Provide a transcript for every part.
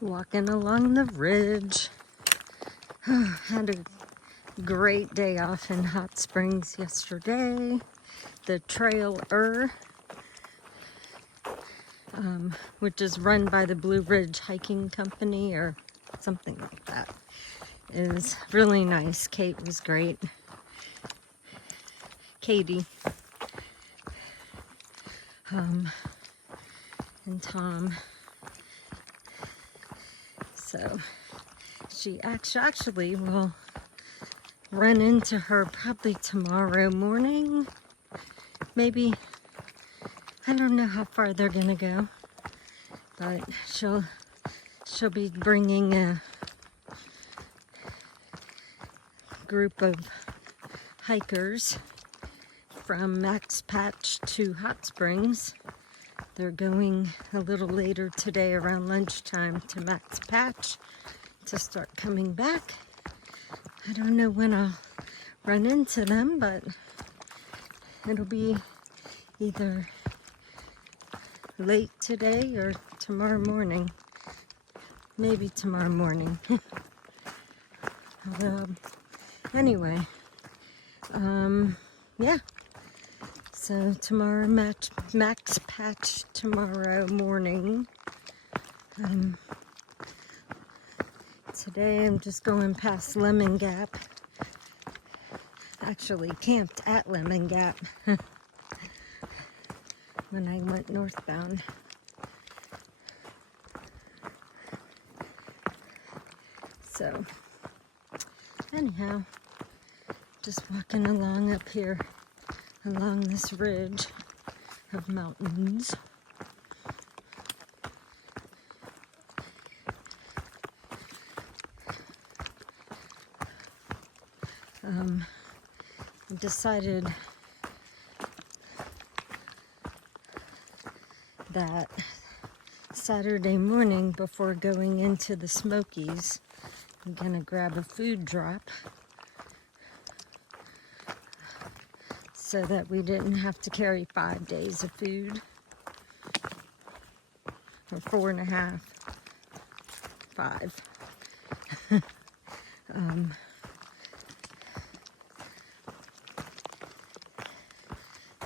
Walking along the ridge. Had a great day off in Hot Springs yesterday. The trailer, which is run by the Blue Ridge Hiking Company or something like that, is really nice. Kate was great. Katie. And Tom. So she actually will run into her probably tomorrow morning. Maybe, I don't know how far they're gonna go, but she'll be bringing a group of hikers from Max Patch to Hot Springs. They're going a little later today around lunchtime to Max Patch to start coming back. I don't know when I'll run into them, but it'll be either late today or tomorrow morning. Maybe tomorrow morning. Anyway, yeah. So tomorrow, Max Patch tomorrow morning. Today I'm just going past Lemon Gap. Actually camped at Lemon Gap when I went northbound. So anyhow, just walking along up here along this ridge of mountains. Decided that Saturday morning before going into the Smokies, I'm gonna grab a food drop so that we didn't have to carry 5 days of food, or 4.5, 5.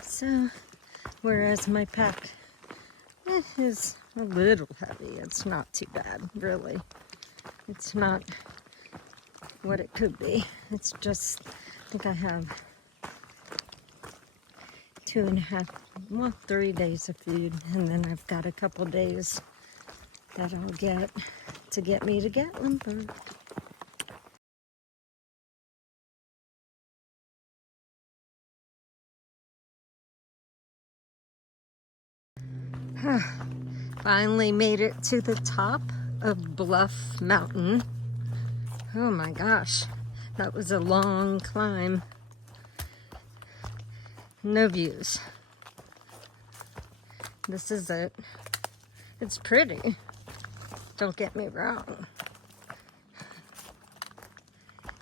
So, whereas my pack is a little heavy, it's not too bad, really. It's not what it could be. It's just, I think I have 3 days of food, and then I've got a couple days that I'll get me to Gatlinburg. Finally made it to the top of Bluff Mountain. Oh my gosh, that was a long climb. No views. This is it. It's pretty. Don't get me wrong.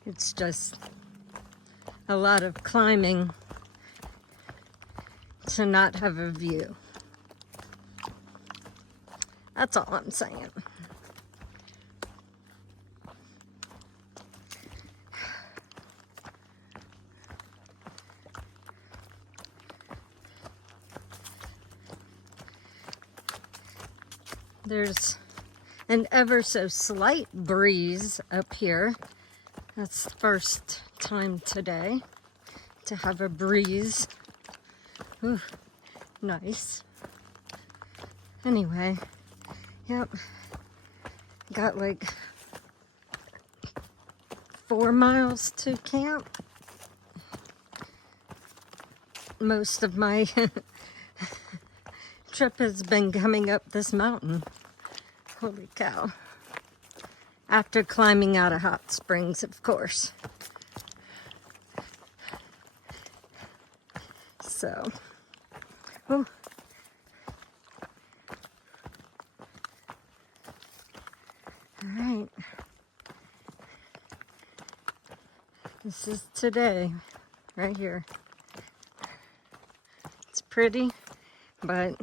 It's just a lot of climbing to not have a view. That's all I'm saying. There's an ever so slight breeze up here. That's the first time today to have a breeze. Ooh, nice. Anyway, yep, got like 4 miles to camp. Most of my trip has been coming up this mountain. Holy cow. After climbing out of Hot Springs, of course. So, oh. All right. This is today, right here. It's pretty, but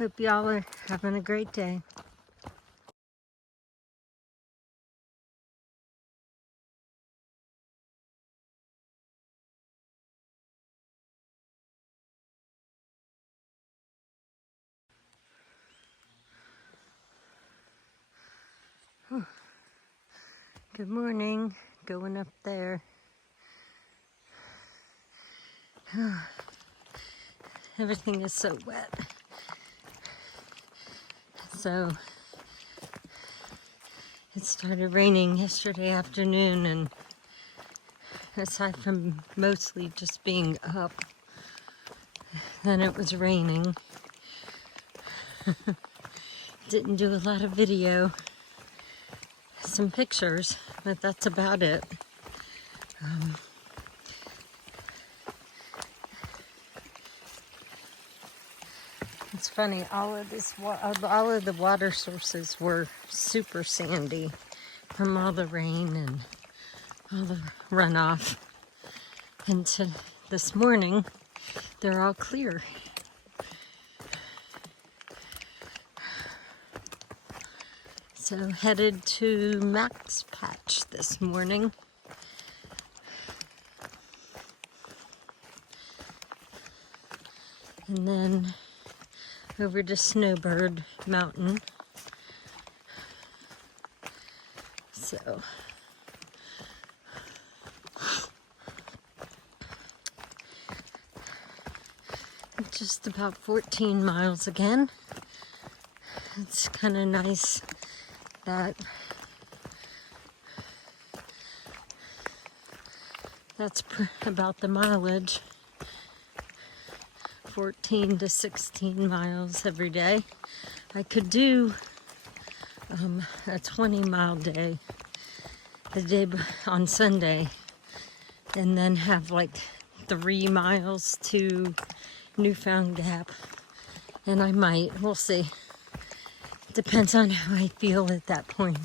Hope y'all are having a great day. Good morning. Going up there. Everything is so wet. So it started raining yesterday afternoon, and aside from mostly just being up, then it was raining. Didn't do a lot of video. Some pictures, but that's about it. It's funny, all of the water sources were super sandy from all the rain and all the runoff. And this morning, they're all clear. So headed to Max Patch this morning. And then over to Snowbird Mountain. So just about 14 miles again. It's kind of nice that that's about the mileage. 14 to 16 miles every day. I could do a 20-mile day on Sunday, and then have like 3 miles to Newfound Gap, and I might. We'll see. Depends on how I feel at that point.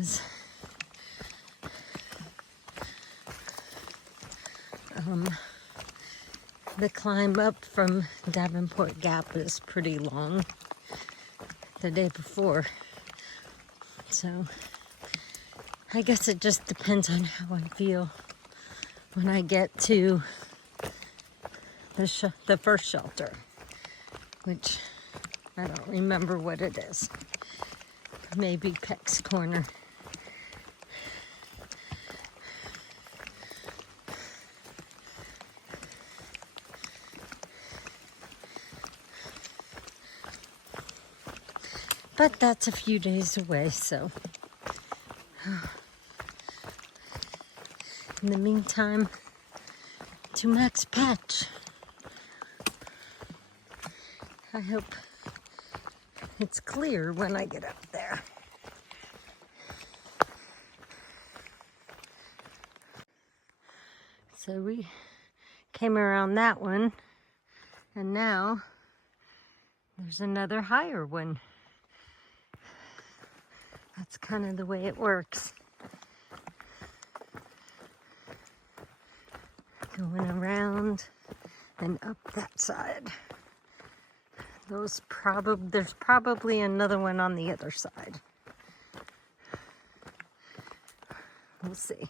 As the climb up from Davenport Gap is pretty long the day before. So I guess it just depends on how I feel when I get to the first shelter, which I don't remember what it is. Maybe Peck's Corner. But that's a few days away, so in the meantime, to Max Patch. I hope it's clear when I get up there. So we came around that one, and now there's another higher one. That's kind of the way it works. Going around and up that side. There's probably another one on the other side. We'll see.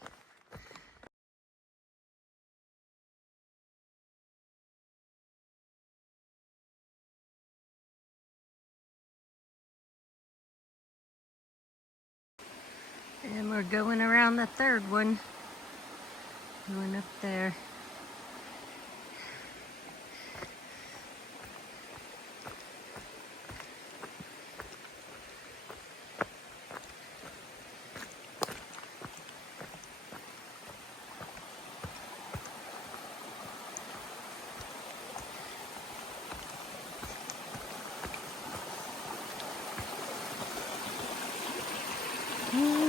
And we're going around the third one. Going up there.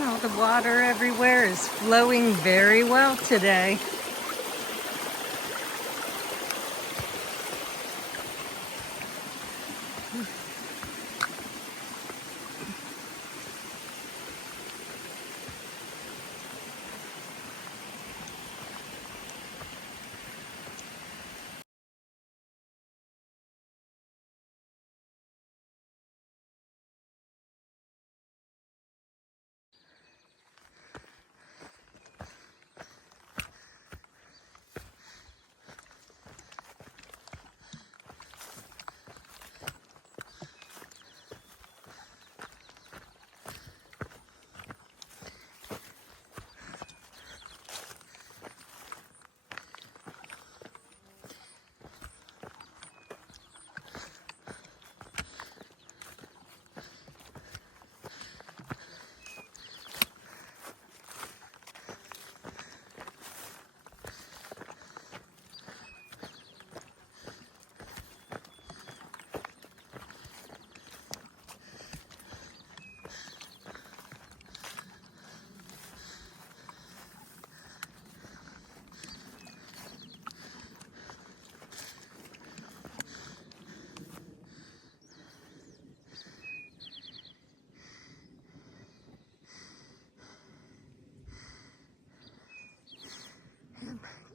All the water everywhere is flowing very well today.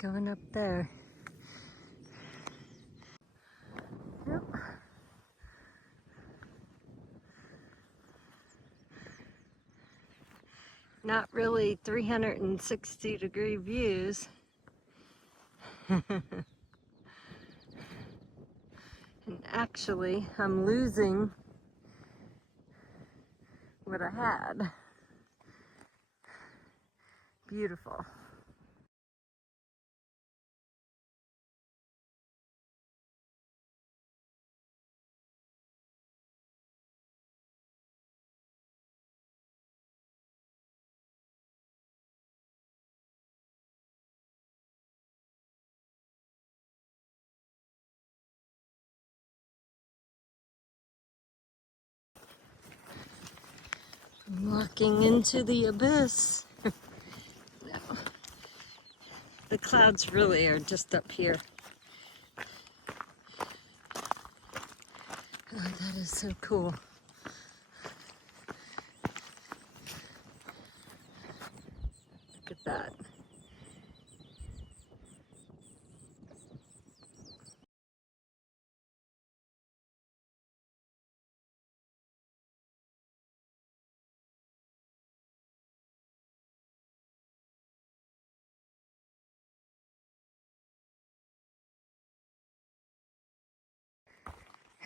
going up there. Yep. Not really 360-degree views. And actually, I'm losing what I had. Beautiful. I'm walking into the abyss. No. The clouds really are just up here. Oh, that is so cool. Look at that.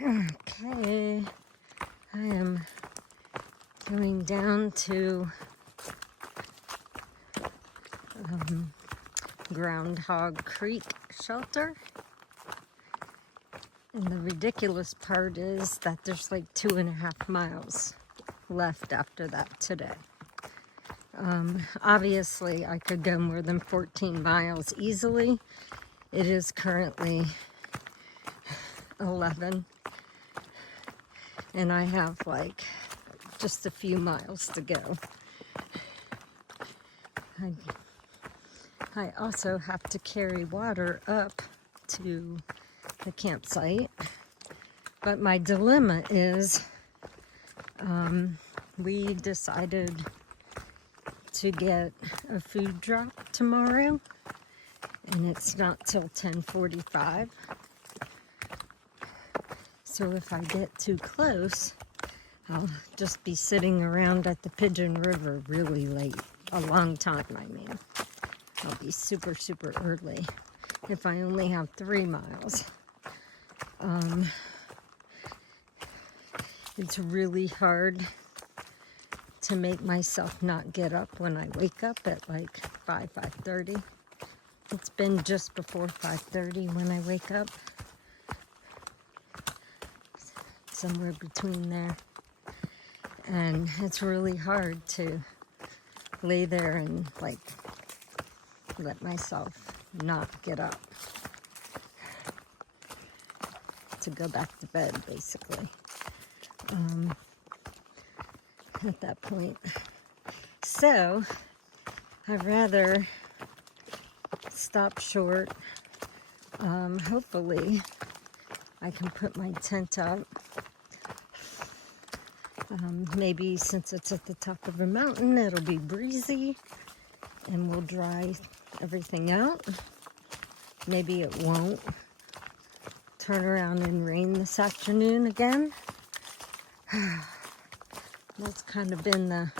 Okay, I am going down to Groundhog Creek shelter. And the ridiculous part is that there's like 2.5 miles left after that today. Obviously, I could go more than 14 miles easily. It is currently 11, and I have like just a few miles to go. I also have to carry water up to the campsite, but my dilemma is we decided to get a food drop tomorrow, and it's not till 10:45. So if I get too close, I'll just be sitting around at the Pigeon River really late. A long time, I mean. I'll be super, super early if I only have 3 miles. It's really hard to make myself not get up when I wake up at like 5:30. It's been just before 5:30 when I wake up. Somewhere between there. And it's really hard to lay there and like let myself not get up. To go back to bed, basically. At that point. So, I'd rather stop short. Hopefully, I can put my tent up. Maybe since it's at the top of a mountain, it'll be breezy and we'll dry everything out. Maybe it won't turn around and rain this afternoon again. That's kind of been the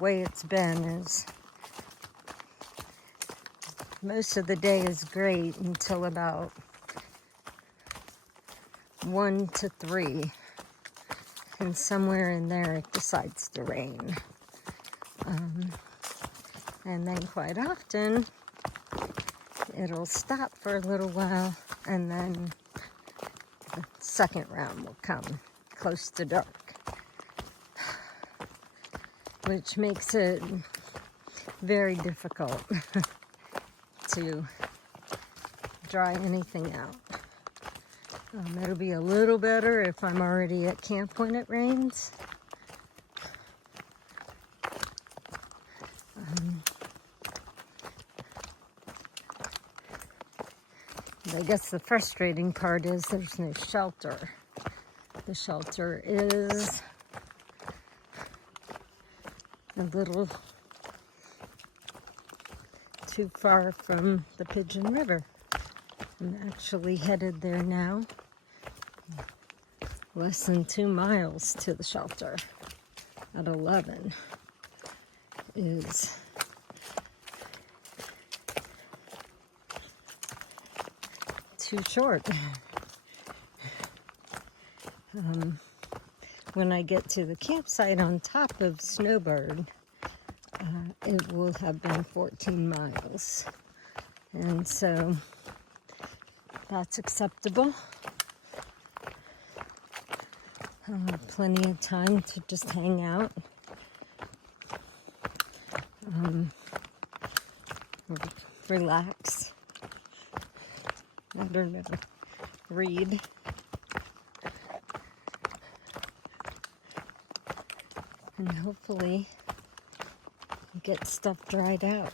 way it's been. Is most of the day is great until about 1 to 3, and somewhere in there it decides to rain. And then quite often it'll stop for a little while, and then the second round will come close to dark, which makes it very difficult to dry anything out. It'll be a little better if I'm already at camp when it rains. I guess the frustrating part is there's no shelter. The shelter is a little too far from the Pigeon River. I'm actually headed there now. Less than 2 miles to the shelter at 11 is too short. When I get to the campsite on top of Snowbird, it will have been 14 miles. And so that's acceptable. Plenty of time to just hang out. Relax. I don't know. Read. And hopefully get stuff dried out.